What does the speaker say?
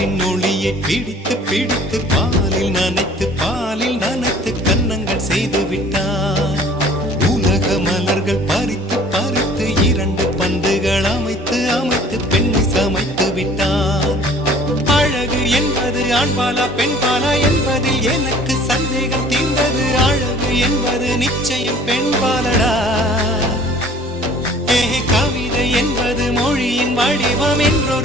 நிலவின் ஒளியை பிடித்து பிடித்து பாலில் நனைத்து கன்னங்கள் செய்து விட்டார். உலக மலர்கள் பறித்து பறித்து 2 பந்துகள் அமைத்து அமைத்து பெண்ணை சமைத்து விட்டார். அழகு என்பது ஆண்பாலா பெண்பாலா என்பதில் எனக்கு சந்தேகம் தீர்ந்தது. அழகு என்பது நிச்சயம் பெண்பாலடா. கவிதை என்பது மொழியின் வடிவம் என்றோ